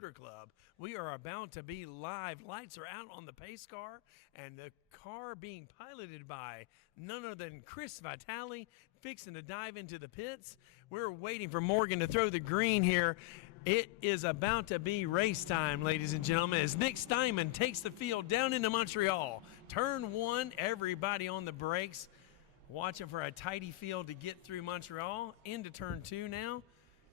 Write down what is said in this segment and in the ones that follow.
Motor Club. We are about to be live. Lights are out on the pace car, and the car being piloted by none other than Chris Vitale, fixing to dive into the pits. We're waiting for Morgan to throw the green here. It is about to be race time, ladies and gentlemen, as Nick Steinman takes the field down into Montreal. Turn one, everybody on the brakes, watching for a tidy field to get through Montreal. Into turn two now,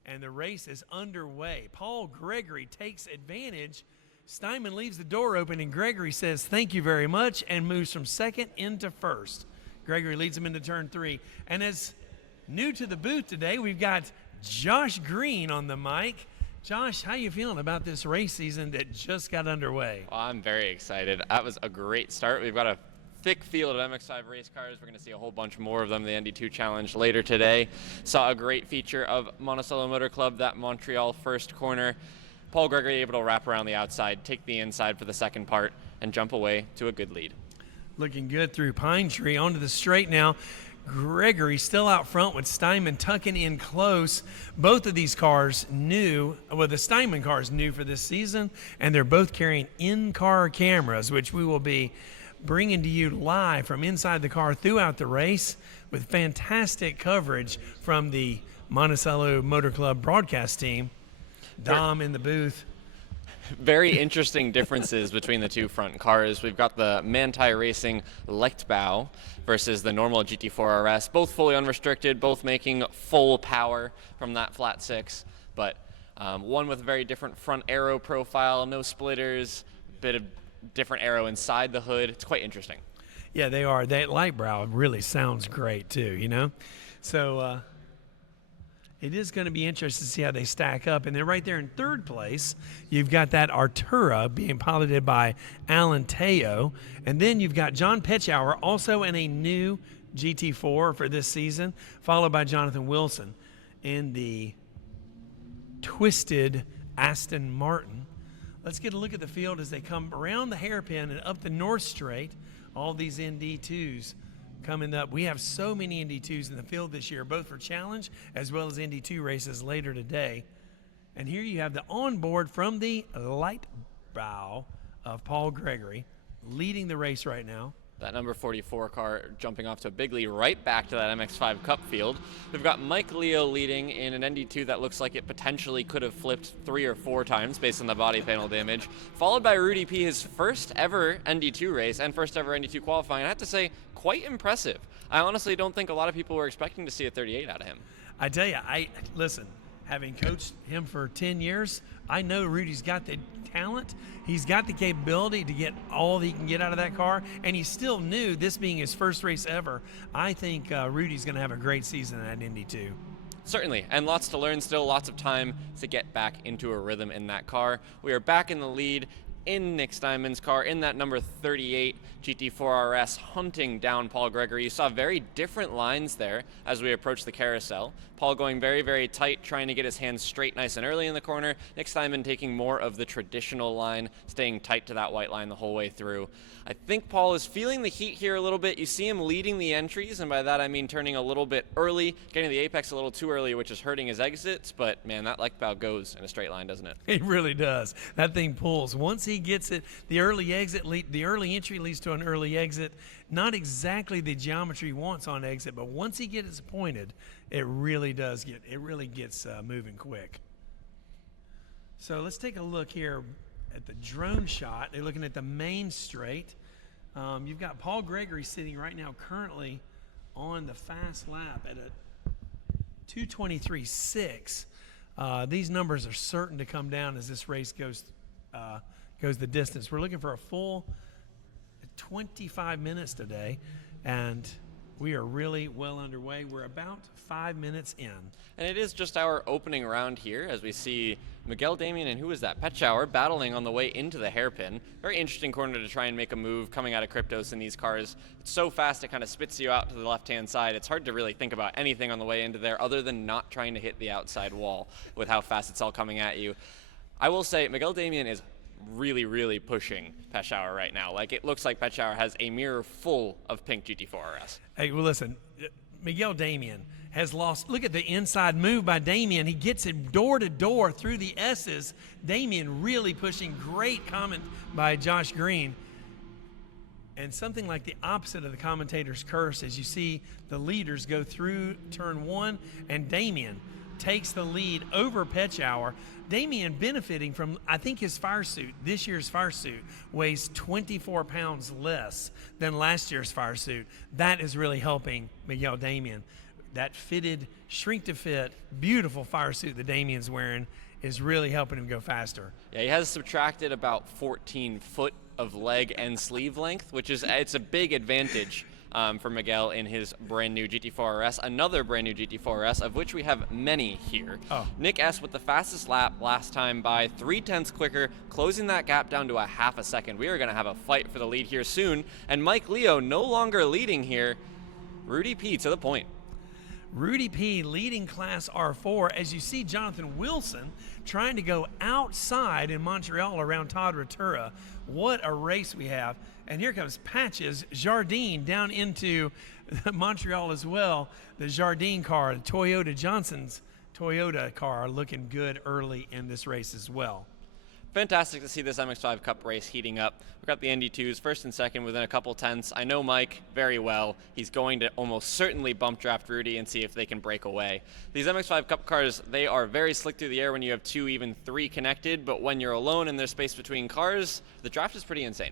and the race is underway. Paul Gregory takes advantage. Steinman leaves the door open, and Gregory says thank you very much and moves from second into first. Gregory leads him into turn three. And as new to the booth today, we've got Josh Green on the mic. Josh, how you feeling about this race season that just got underway? Well, I'm very excited. That was a great start. We've got a thick field of MX5 race cars. We're going to see a whole bunch more of them, the ND2 Challenge later today. Saw a great feature of Monticello Motor Club, that Montreal first corner. Paul Gregory able to wrap around the outside, take the inside for the second part, and jump away to a good lead. Looking good through Pine Tree. Onto the straight now. Gregory still out front with Steinman tucking in close. Both of these cars new, well, the Steinman car is new for this season, and they're both carrying in-car cameras, which we will be bringing to you live from inside the car throughout the race with fantastic coverage from the Monticello Motor Club broadcast team. Dom in the booth. Very interesting differences between the two front cars. We've got the Manthey Racing Leichtbau versus the normal GT4 RS, both fully unrestricted, both making full power from that flat six, but one with a very different front aero profile, no splitters, a bit of different aero inside the hood. It's quite interesting. Yeah, they are. That Leichtbau really sounds great too, you know? So it is going to be interesting to see how they stack up. And then right there in third place, you've got that Artura being piloted by Alan Teo. And then you've got John Petschauer, also in a new GT4 for this season, followed by Jonathan Wilson in the twisted Aston Martin. Let's get a look at the field as they come around the hairpin and up the North Straight. All these ND2s coming up. We have so many ND2s in the field this year, both for Challenge as well as ND2 races later today. And here you have the onboard from the Leichtbau of Paul Gregory leading the race right now. That number 44 car jumping off to a big lead right back to that MX5 Cup field. We've got Mike Leo leading in an ND2 that looks like it potentially could have flipped 3 or 4 times based on the body panel damage. Followed by Rudy P, his first ever ND2 race and first ever ND2 qualifying. I have to say, quite impressive. I honestly don't think a lot of people were expecting to see a 38 out of him. I tell you, listen, having coached him for 10 years, I know Rudy's got the talent. He's got the capability to get all he can get out of that car, and he's still new, this being his first race ever. I think Rudy's going to have a great season at Indy 2. Certainly, and lots to learn still, lots of time to get back into a rhythm in that car. We are back in the lead in Nick Steinman's car, in that number 38 GT4 RS, hunting down Paul Gregory. You saw very different lines there as we approached the carousel. Paul going very, very tight, trying to get his hands straight nice and early in the corner. Nick Steinman taking more of the traditional line, staying tight to that white line the whole way through. I think Paul is feeling the heat here a little bit. You see him leading the entries, and by that I mean turning a little bit early, getting the apex a little too early, which is hurting his exits, but man, that Leichtbau goes in a straight line, doesn't it? It really does. That thing pulls. Once he gets it, the early entry leads to an early exit. Not exactly the geometry he wants on exit, but once he gets pointed, it really gets moving quick. So let's take a look here at the drone shot. They're looking at the main straight. You've got Paul Gregory sitting right now currently on the fast lap at a 2:23.6. These numbers are certain to come down as this race goes the distance. We're looking for a full 25 minutes today, and we are really well underway. We're about 5 minutes in. And it is just our opening round here as we see Miguel Damian and who is that? Petschauer battling on the way into the hairpin. Very interesting corner to try and make a move coming out of Kryptos in these cars. It's so fast it kind of spits you out to the left-hand side. It's hard to really think about anything on the way into there other than not trying to hit the outside wall with how fast it's all coming at you. I will say Miguel Damian is really, really pushing Petschauer right now. Like, it looks like Petschauer has a mirror full of pink GT4 RS. Hey, well, listen, Miguel Damian has lost. Look at the inside move by Damian. He gets it door to door through the S's. Damian really pushing. Great comment by Josh Green. And something like the opposite of the commentator's curse as you see the leaders go through turn 1, and Damian takes the lead over Petschauer. Damian benefiting from, I think his fire suit, this year's fire suit, weighs 24 pounds less than last year's fire suit. That is really helping Miguel Damian. That fitted, shrink to fit, beautiful fire suit that Damian's wearing is really helping him go faster. Yeah, he has subtracted about 14 foot of leg and sleeve length, which is, it's a big advantage for Miguel in his brand new GT4 RS, another brand new GT4 RS, of which we have many here. Nick S with the fastest lap last time by 0.3 quicker, closing that gap down to a half a second. We are going to have a fight for the lead here soon, and Mike Leo no longer leading here. Rudy P to the point. Rudy P leading Class R4 as you see Jonathan Wilson trying to go outside in Montreal around Todd Ratura. What a race we have. And here comes Patches Jardine down into Montreal as well. The Jardine car, the Toyota Johnson's Toyota car, looking good early in this race as well. Fantastic to see this MX5 Cup race heating up. We've got the ND2s first and second within a couple tenths. I know Mike very well. He's going to almost certainly bump draft Rudy and see if they can break away. These MX5 Cup cars, they are very slick through the air when you have 2, even 3 connected, but when you're alone and there's space between cars, the draft is pretty insane.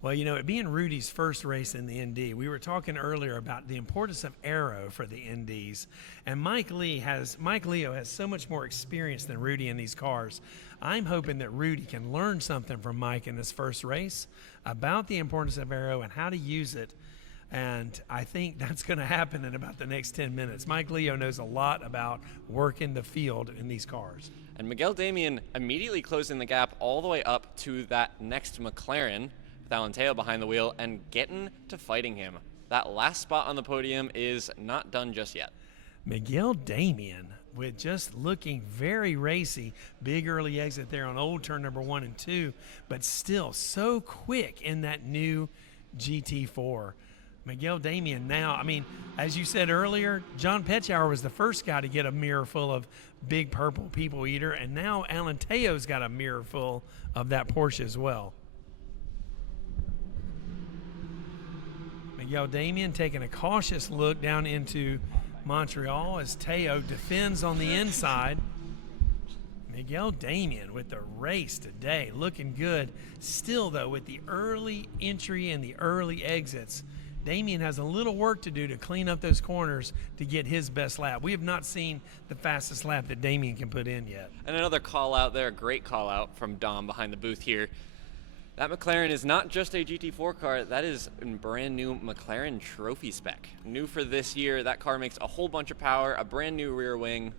Well, you know, it being Rudy's first race in the ND, we were talking earlier about the importance of aero for the NDs, and Mike Leo has so much more experience than Rudy in these cars. I'm hoping that Rudy can learn something from Mike in this first race about the importance of aero and how to use it, and I think that's going to happen in about the next 10 minutes. Mike Leo knows a lot about working the field in these cars. And Miguel Damian immediately closing the gap all the way up to that next McLaren, with Alan Teo behind the wheel and getting to fighting him. That last spot on the podium is not done just yet. Miguel Damian with just looking very racy. Big early exit there on old turn number 1 and 2, but still so quick in that new GT4. Miguel Damian now, I mean, as you said earlier, John Petschauer was the first guy to get a mirror full of big purple people eater, and now Alan Teo's got a mirror full of that Porsche as well. Miguel Damian taking a cautious look down into Montreal as Teo defends on the inside. Miguel Damian with the race today, looking good. Still, though, with the early entry and the early exits, Damian has a little work to do to clean up those corners to get his best lap. We have not seen the fastest lap that Damian can put in yet. And another call out there, a great call out from Dom behind the booth here. That McLaren is not just a GT4 car, that is a brand new McLaren trophy spec. New for this year, that car makes a whole bunch of power, a brand new rear wing,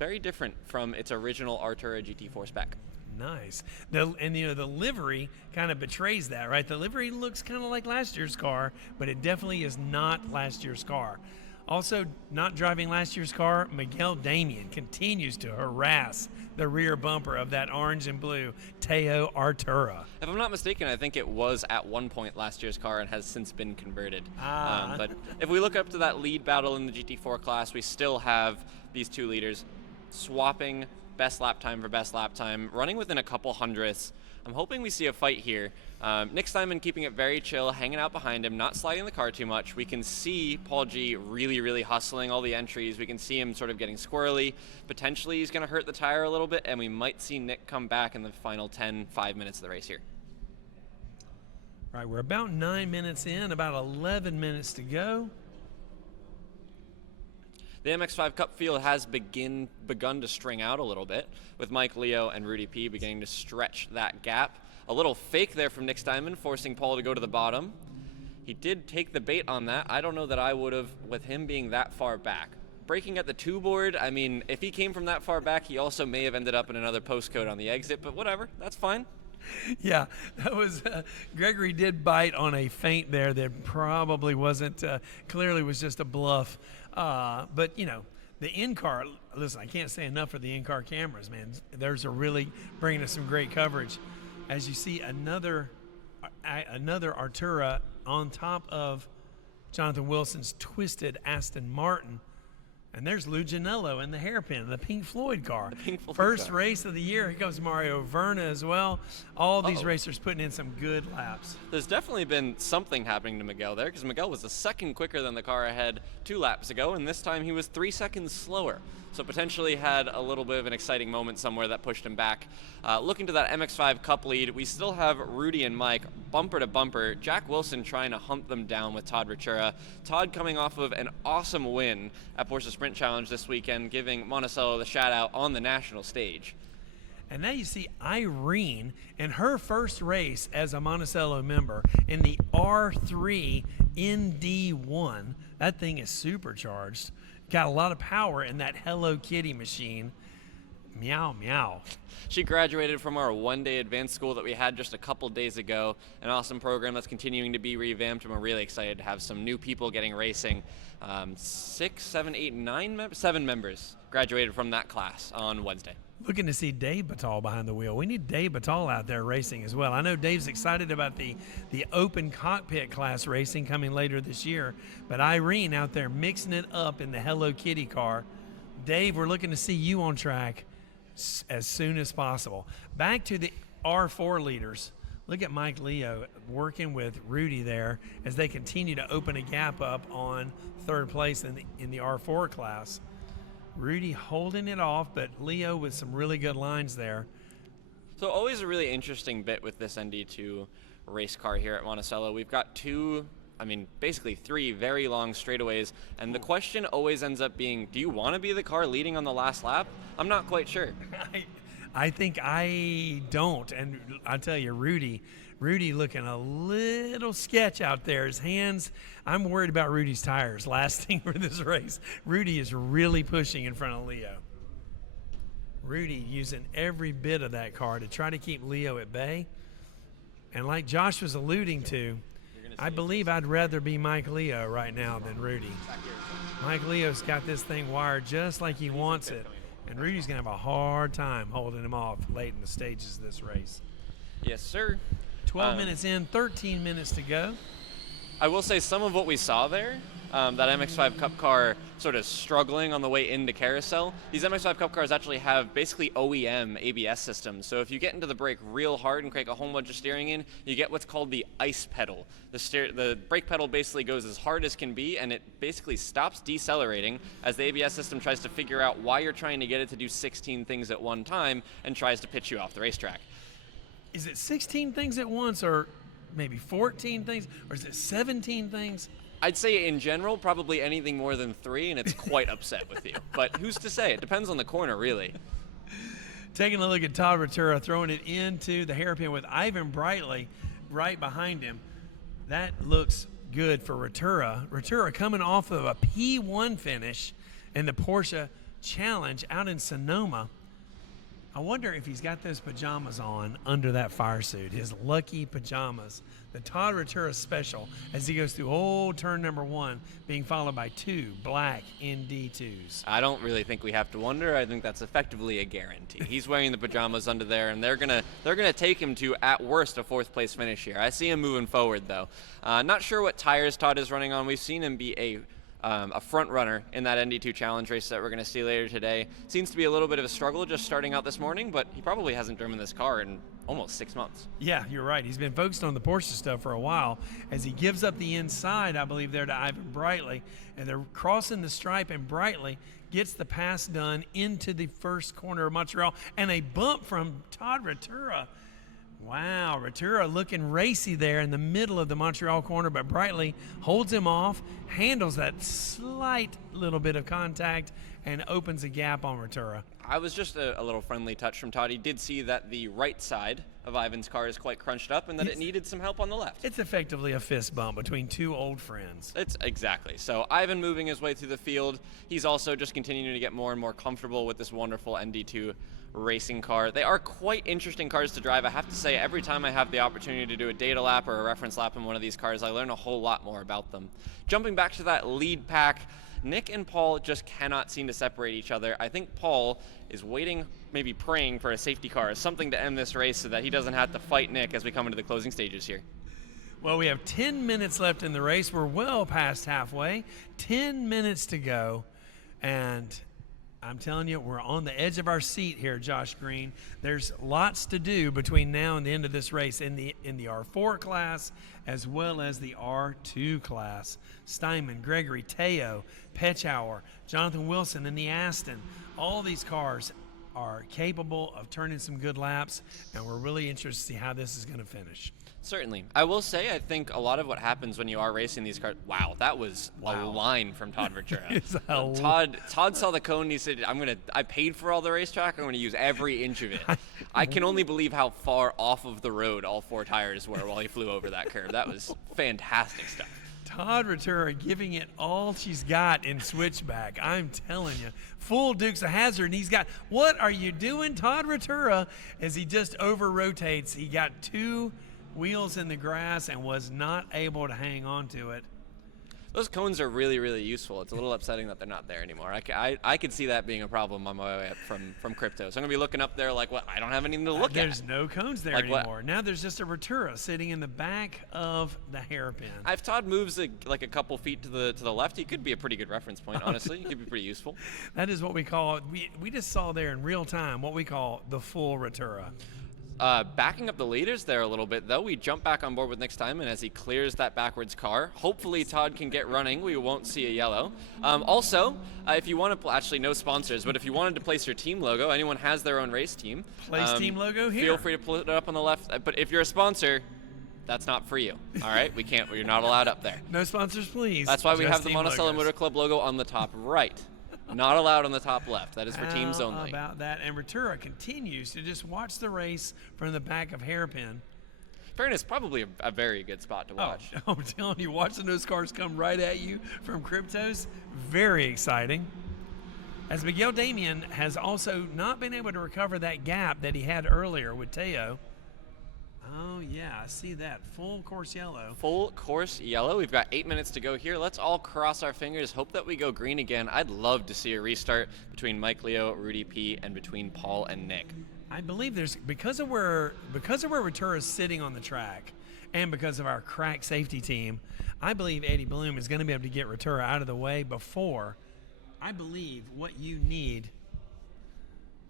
very different from its original Artura GT4 spec. Nice. And you know, the livery kind of betrays that, right? The livery looks kind of like last year's car, but it definitely is not last year's car. Also, not driving last year's car, Miguel Damian continues to harass the rear bumper of that orange and blue Teo Artura. If I'm not mistaken, I think it was at one point last year's car and has since been converted. But if we look up to that lead battle in the GT4 class, we still have these two leaders swapping best lap time for best lap time, running within a couple hundredths. I'm hoping we see a fight here. Nick Steinman keeping it very chill, hanging out behind him, not sliding the car too much. We can see Paul G really, really hustling all the entries. We can see him sort of getting squirrely. Potentially he's going to hurt the tire a little bit, and we might see Nick come back in the final 5 minutes of the race here. All right, we're about 9 minutes in, about 11 minutes to go. The MX5 Cup field has begun to string out a little bit, with Mike Leo and Rudy P beginning to stretch that gap. A little fake there from Nick Steinman, forcing Paul to go to the bottom. He did take the bait on that. I don't know that I would have, with him being that far back. Braking at the 2 board, I mean, if he came from that far back, he also may have ended up in another postcode on the exit, but whatever, that's fine. Yeah, that was Gregory did bite on a feint there that probably wasn't, clearly was just a bluff. But, you know, the in-car, listen, I can't say enough for the in-car cameras, man. Theirs are really bringing us some great coverage. As you see another Artura on top of Jonathan Wilson's twisted Aston Martin And there's Lou Janello in the hairpin, the Pink Floyd car. Pink Floyd First car. race of the year. Here comes Mario Verna as well. All these racers putting in some good laps. There's definitely been something happening to Miguel there, because Miguel was a second quicker than the car ahead 2 laps ago, and this time he was 3 seconds slower. So potentially had a little bit of an exciting moment somewhere that pushed him back. Looking to that MX-5 Cup lead, we still have Rudy and Mike bumper to bumper. Jack Wilson trying to hunt them down with Todd Ritura. Todd coming off of an awesome win at Porsche Sprint Challenge this weekend, giving Monticello the shout out on the national stage. And now you see Irene in her first race as a Monticello member in the R3 ND1. That thing is supercharged. Got a lot of power in that Hello Kitty machine. Meow, meow. She graduated from our one-day advanced school that we had just a couple days ago. An awesome program that's continuing to be revamped, and we're really excited to have some new people getting racing. 7 members graduated from that class on Wednesday. Looking to see Dave Batal behind the wheel. We need Dave Batal out there racing as well. I know Dave's excited about the open cockpit class racing coming later this year, but Irene out there mixing it up in the Hello Kitty car. Dave, we're looking to see you on track as soon as possible. Back to the R4 leaders. Look at Mike Leo working with Rudy there as they continue to open a gap up on third place in the R4 class. Rudy holding it off, but Leo with some really good lines there. So always a really interesting bit with this ND2 race car here at Monticello. We've got basically 3 very long straightaways, and the question always ends up being, do you want to be the car leading on the last lap? I'm not quite sure. I think I don't, and I'll tell you, Rudy looking a little sketch out there. His hands, I'm worried about Rudy's tires lasting for this race. Rudy is really pushing in front of Leo. Rudy using every bit of that car to try to keep Leo at bay. And like Josh was alluding to, I believe I'd rather be Mike Leo right now than Rudy. Mike Leo's got this thing wired just like he wants it, and Rudy's going to have a hard time holding him off late in the stages of this race. Yes, sir. 12 minutes in, 13 minutes to go. I will say some of what we saw there, that MX-5 Cup car sort of struggling on the way into Carousel. These MX-5 Cup cars actually have basically OEM ABS systems. So if you get into the brake real hard and crank a whole bunch of steering in, you get what's called the ice pedal. The brake pedal basically goes as hard as can be, and it basically stops decelerating as the ABS system tries to figure out why you're trying to get it to do 16 things at one time and tries to pitch you off the racetrack. Is it 16 things at once, or maybe 14 things, or is it 17 things? I'd say in general, probably anything more than 3, and it's quite upset with you. But who's to say? It depends on the corner, really. Taking a look at Todd Ritura throwing it into the hairpin with Ivan Brightly right behind him. That looks good for Ritura. Ritura coming off of a P1 finish in the Porsche Challenge out in Sonoma. I wonder if he's got those pajamas on under that fire suit, his lucky pajamas. The Todd Ritura special as he goes through old turn number 1, being followed by 2 black ND2s. I don't really think we have to wonder. I think that's effectively a guarantee. He's wearing the pajamas under there, and they're gonna take him to, at worst, a 4th place finish here. I see him moving forward, though. Not sure what tires Todd is running on. We've seen him be a front runner in that ND2 challenge race that we're going to see later today. Seems to be a little bit of a struggle just starting out this morning, but he probably hasn't driven this car in almost 6 months. Yeah, you're right. He's been focused on the Porsche stuff for a while as he gives up the inside, I believe, there to Ivan Brightly, and they're crossing the stripe, and Brightly gets the pass done into the first corner of Montreal, and a bump from Todd Ritura. Wow, Ritura looking racy there in the middle of the Montreal corner, but Brightly holds him off, handles that slight little bit of contact, and opens a gap on Ritura. I was just a little friendly touch from Todd. He did see that the right side of Ivan's car is quite crunched up and that it needed some help on the left. It's effectively a fist bump between 2 old friends. It's exactly. So Ivan moving his way through the field. He's also just continuing to get more and more comfortable with this wonderful ND2 racing car. They are quite interesting cars to drive. I have to say, every time I have the opportunity to do a data lap or a reference lap in one of these cars, I learn a whole lot more about them. Jumping back to that lead pack, Nick and Paul just cannot seem to separate each other. I think Paul is waiting, maybe praying for a safety car, something to end this race so that he doesn't have to fight Nick as we come into the closing stages here. Well, we have 10 minutes left in the race. We're well past halfway. 10 minutes to go. And I'm telling you, we're on the edge of our seat here, Josh Green. There's lots to do between now and the end of this race in the R4 class as well as the R2 class. Steinman, Gregory, Teo, Petchauer, Jonathan Wilson in the Aston. All these cars are capable of turning some good laps, and we're really interested to see how this is going to finish. Certainly. I will say, I think a lot of what happens when you are racing these cars. Wow, that was a line from Todd Ventura. Todd saw the cone and he said, I paid for all the racetrack. I'm going to use every inch of it. I can only believe how far off of the road all four tires were while he flew over that curve. That was fantastic stuff. Todd Ventura giving it all she's got in switchback. I'm telling you. Full Dukes of Hazzard. And he's got, what are you doing, Todd Ventura? As he just over-rotates. He got two wheels in the grass and was not able to hang on to it. Those cones are really, really useful. It's a little upsetting that they're not there anymore. I could see that being a problem on my way up from Crypto. So I'm going to be looking up there like, what? I don't have anything to look at. There's no cones there anymore. What? Now there's just a Ventura sitting in the back of the hairpin. If Todd moves a couple feet to the left, he could be a pretty good reference point, honestly. He could be pretty useful. That is what we call, we just saw there in real time what we call the full Ventura. Backing up the leaders there a little bit, though, we jump back on board with Nick Steinman as he clears that backwards car. Hopefully Todd can get running. We won't see a yellow. Also, if you want to, actually no sponsors, but if you wanted to place your team logo, anyone has their own race team. Place team logo here. Feel free to put it up on the left. But if you're a sponsor, that's not for you. All right? You're not allowed up there. No sponsors, please. That's why we have the Monticello Motor Club logo on the top right. Not allowed on the top left. That is for teams only. How about that? And Ventura continues to just watch the race from the back of hairpin. Fairness, probably a very good spot to watch. I'm telling you, watching those cars come right at you from Cryptos, very exciting. As Miguel Damian has also not been able to recover that gap that he had earlier with Teo. Oh, yeah, I see that. Full course yellow. Full course yellow. We've got 8 minutes to go here. Let's all cross our fingers, hope that we go green again. I'd love to see a restart between Mike Leo, Rudy P, and between Paul and Nick. I believe there's, because of where Ventura is sitting on the track and because of our crack safety team, I believe Eddie Bloom is going to be able to get Ventura out of the way before. I believe what you need,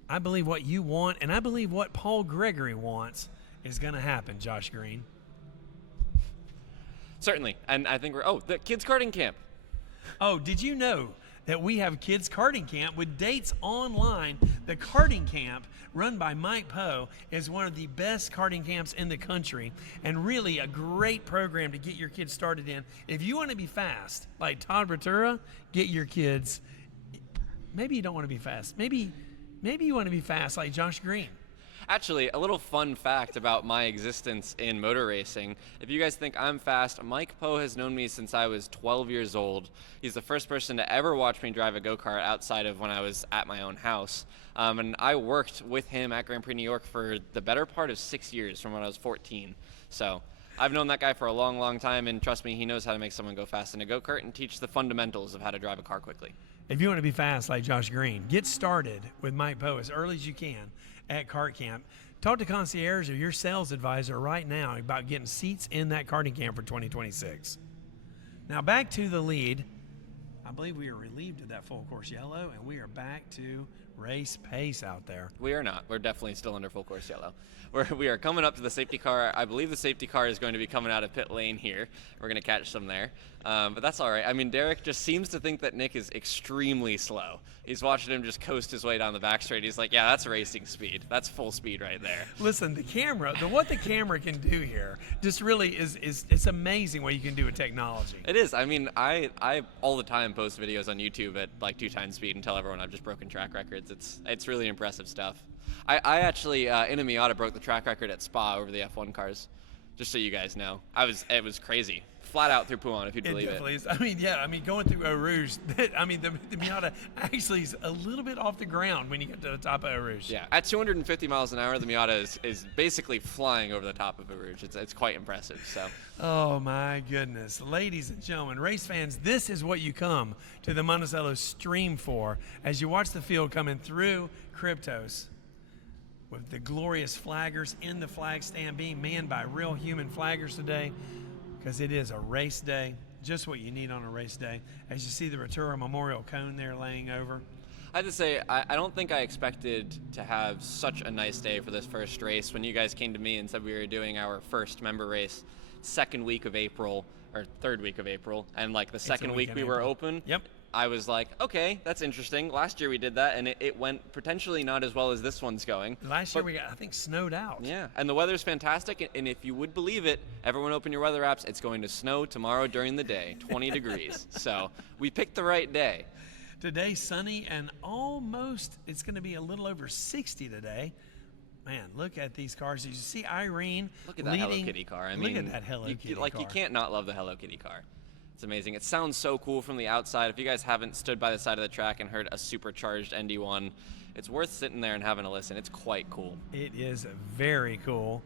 I believe what you want, and I believe what Paul Gregory wants is going to happen, Josh Green. Certainly. And I think the kids karting camp. Oh, did you know that we have kids karting camp with dates online? The karting camp run by Mike Poe is one of the best karting camps in the country and really a great program to get your kids started in. If you want to be fast, like Todd Ventura, get your kids. Maybe you don't want to be fast. Maybe you want to be fast like Josh Green. Actually, a little fun fact about my existence in motor racing. If you guys think I'm fast, Mike Poe has known me since I was 12 years old. He's the first person to ever watch me drive a go-kart outside of when I was at my own house. And I worked with him at Grand Prix New York for the better part of 6 years from when I was 14. So I've known that guy for a long, long time, and trust me, he knows how to make someone go fast in a go-kart and teach the fundamentals of how to drive a car quickly. If you want to be fast like Josh Green, get started with Mike Poe as early as you can at Kart Camp. Talk to Concierge or your sales advisor right now about getting seats in that karting camp for 2026. Now back to the lead. I believe we are relieved of that full course yellow, and we are back to race pace out there. We are not. We're definitely still under full course yellow. We are coming up to the safety car. I believe the safety car is going to be coming out of pit lane here. We're going to catch some there. But that's all right. I mean, Derek just seems to think that Nick is extremely slow. He's watching him just coast his way down the back straight. He's like, yeah, that's racing speed. That's full speed right there. Listen, the camera, what the camera can do here just really is it's amazing what you can do with technology. It is. I mean, I all the time post videos on YouTube at like 2 times speed and tell everyone I've just broken track records. It's really impressive stuff. I actually, in a Miata, broke the track record at Spa over the F1 cars, just so you guys know. It was crazy. Flat out through Pouhon, if you'd believe it. Is. I mean, going through Eau Rouge, the Miata actually is a little bit off the ground when you get to the top of Eau Rouge. Yeah, at 250 miles an hour, the Miata is basically flying over the top of Eau Rouge. It's quite impressive. So. Oh, my goodness. Ladies and gentlemen, race fans, this is what you come to the Monticello stream for as you watch the field coming through Cryptos with the glorious flaggers in the flag stand being manned by real human flaggers today, because it is a race day. just what you need on a race day. As you see the Rotura Memorial Cone there laying over. I have to say, I don't think I expected to have such a nice day for this first race. When you guys came to me and said we were doing our first member race second week of April, or third week of April, and like the second week we were open, Yep. I was like, okay, that's interesting. Last year we did that, and it went potentially not as well as this one's going. Last year we got, I think, snowed out. Yeah, and the weather's fantastic, and if you would believe it, everyone open your weather apps, it's going to snow tomorrow during the day, 20 degrees. So we picked the right day. Today, sunny and almost, it's going to be a little over 60 today. Man, look at these cars. You see Irene Look at that leading. Hello Kitty car. I Look mean, at that Hello Kitty car. you can't not love the Hello Kitty car. It's amazing. It sounds so cool from the outside. If you guys haven't stood by the side of the track and heard a supercharged ND1, it's worth sitting there and having a listen. It's quite cool. It is very cool.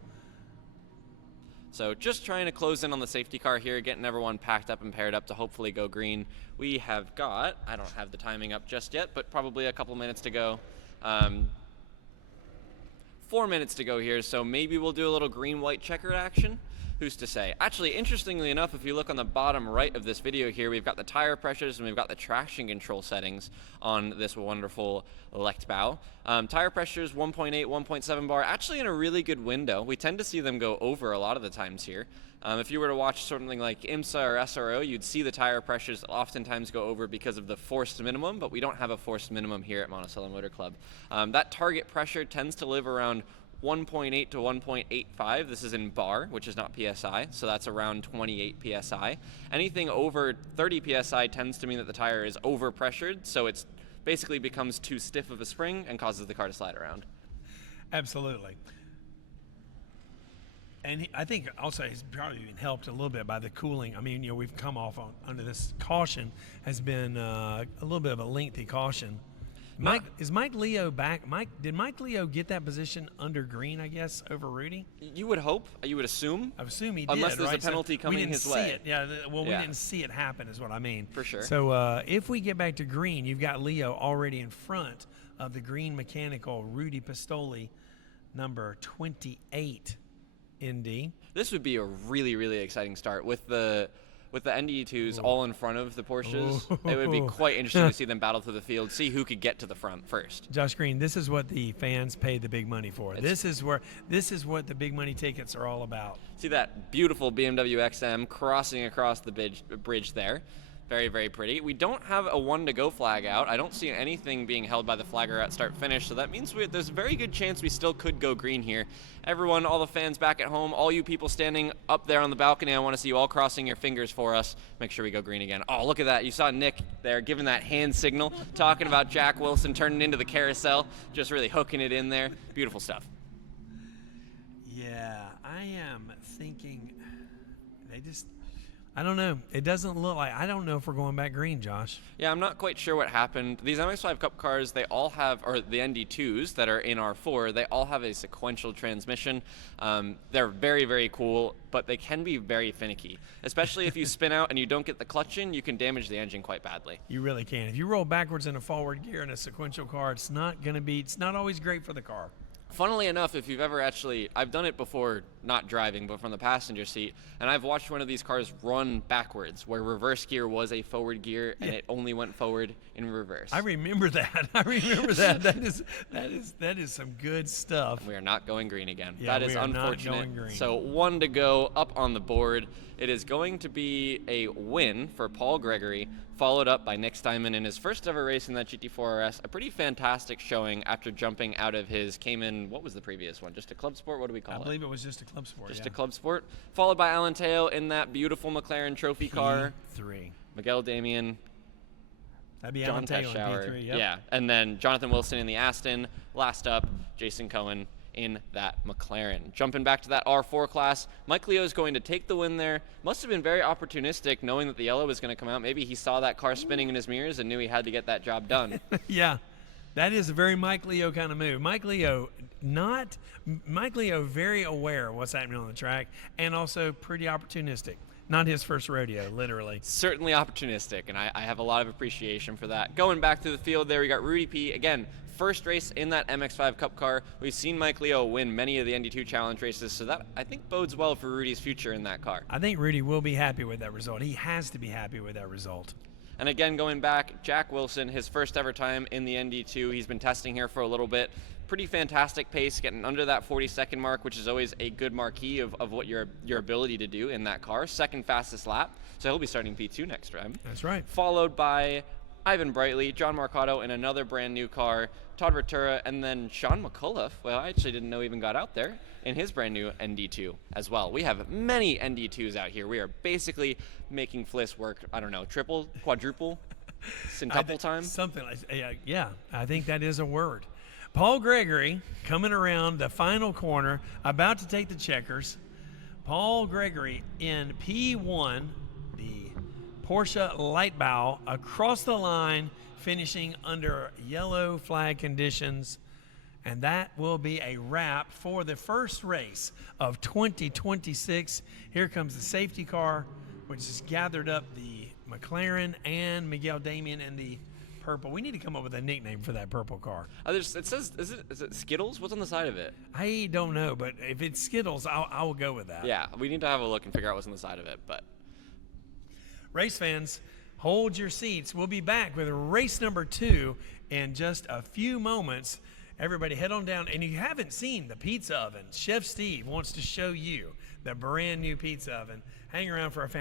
So just trying to close in on the safety car here, getting everyone packed up and paired up to hopefully go green. We have got, I don't have the timing up just yet, but probably a couple minutes to go. 4 minutes to go here, so maybe we'll do a little green-white checkered action. Who's to say? Actually, interestingly enough, if you look on the bottom right of this video here, we've got the tire pressures and we've got the traction control settings on this wonderful Lechtbau. Tire pressures 1.8, 1.7 bar, actually in a really good window. We tend to see them go over a lot of the times here. If you were to watch something like IMSA or SRO, you'd see the tire pressures oftentimes go over because of the forced minimum, but we don't have a forced minimum here at Monticello Motor Club. That target pressure tends to live around 1.8 to 1.85. This is in bar, which is not PSI, so that's around 28 PSI. Anything over 30 PSI tends to mean that the tire is overpressured, so it's basically becomes too stiff of a spring and causes the car to slide around. Absolutely. And I think also he's probably been helped a little bit by the cooling. I mean, we've come off under this caution has been a little bit of a lengthy caution. Is Mike Leo back? Did Mike Leo get that position under green, I guess, over Rudy? You would hope, you would assume. I assume he did, unless there's right? a penalty coming his way. We didn't see it. Yeah, well, Yeah. we didn't see it happen is what I mean. For sure. So if we get back to green, you've got Leo already in front of the green mechanical Rudy Pistoli, number 28 ND. This would be a really, really exciting start with the ND2s all in front of the Porsches. It would be quite interesting to see them battle through the field, see who could get to the front first. Josh Green, this is what the fans paid the big money for. This is what the big money tickets are all about. See that beautiful BMW XM crossing across the bridge there. Very, very pretty. We don't have a 1 to go flag out. I don't see anything being held by the flagger at start finish, so that means there's a very good chance we still could go green here. Everyone, all the fans back at home, all you people standing up there on the balcony, I want to see you all crossing your fingers for us. Make sure we go green again. Oh, look at that. You saw Nick there giving that hand signal, talking about Jack Wilson turning into the carousel, just really hooking it in there. Beautiful stuff. Yeah, I am thinking I don't know. It doesn't look like, I don't know if we're going back green, Josh. Yeah, I'm not quite sure what happened. These MX-5 Cup cars, they all have, or the ND2s that are in R4, they all have a sequential transmission. They're very, very cool, but they can be very finicky. Especially if you spin out and you don't get the clutch in, you can damage the engine quite badly. You really can. If you roll backwards in a forward gear in a sequential car, it's not always great for the car. Funnily enough, if you've ever I've done it before, not driving, but from the passenger seat, and I've watched one of these cars run backwards, where reverse gear was a forward gear, and it only went forward in reverse. I remember that. That is some good stuff. We are not going green again. Yeah, that is we are unfortunate. not going green. So 1 to go up on the board. It is going to be a win for Paul Gregory, followed up by Nick Steinman in his first ever race in that GT4 RS. A pretty fantastic showing after jumping out of his Cayman. What was the previous one? Just a Club Sport? What do we call it? I believe it was just a Club Sport. Just a Club Sport. Followed by Alan Teo in that beautiful McLaren trophy car. P3. Miguel Damian. That'd be John Alan Teo in Teschauer. P3. Yep. Yeah, and then Jonathan Wilson in the Aston. Last up, Jason Cohen in that McLaren. Jumping back to that R4 class, Mike Leo is going to take the win there. Must have been very opportunistic knowing that the yellow was going to come out. Maybe he saw that car spinning in his mirrors and knew he had to get that job done. Yeah, that is a very Mike Leo kind of move. Mike Leo very aware of what's happening on the track and also pretty opportunistic. Not his first rodeo, literally. Certainly opportunistic, and I have a lot of appreciation for that. Going back to the field there, we got Rudy P. Again, first race in that MX-5 Cup car. We've seen Mike Leo win many of the ND2 Challenge races, so that I think bodes well for Rudy's future in that car. I think Rudy will be happy with that result. He has to be happy with that result. And again, going back, Jack Wilson, his first ever time in the ND2. He's been testing here for a little bit. Pretty fantastic pace, getting under that 40-second mark, which is always a good marquee of what your ability to do in that car. Second fastest lap, so he'll be starting P2 next time. That's right. Followed by Ivan Brightly, John Marcato in another brand new car, Todd Ratura, and then Sean McCullough. Well, I actually didn't know he even got out there in his brand new ND2 as well. We have many ND2s out here. We are basically making Fliss work, I don't know, triple, quadruple, centuple time? Something like yeah, I think that is a word. Paul Gregory coming around the final corner, about to take the checkers. Paul Gregory in P1, the Porsche Lightbau, across the line, finishing under yellow flag conditions. And that will be a wrap for the first race of 2026. Here comes the safety car, which has gathered up the McLaren and Miguel Damian in the purple. We need to come up with a nickname for that purple car. It says, is it Skittles? What's on the side of it? I don't know, but if it's Skittles, I will go with that. Yeah, we need to have a look and figure out what's on the side of it. But race fans, hold your seats. We'll be back with race number 2 in just a few moments. Everybody head on down. And you haven't seen the pizza oven. Chef Steve wants to show you the brand new pizza oven. Hang around for a fantastic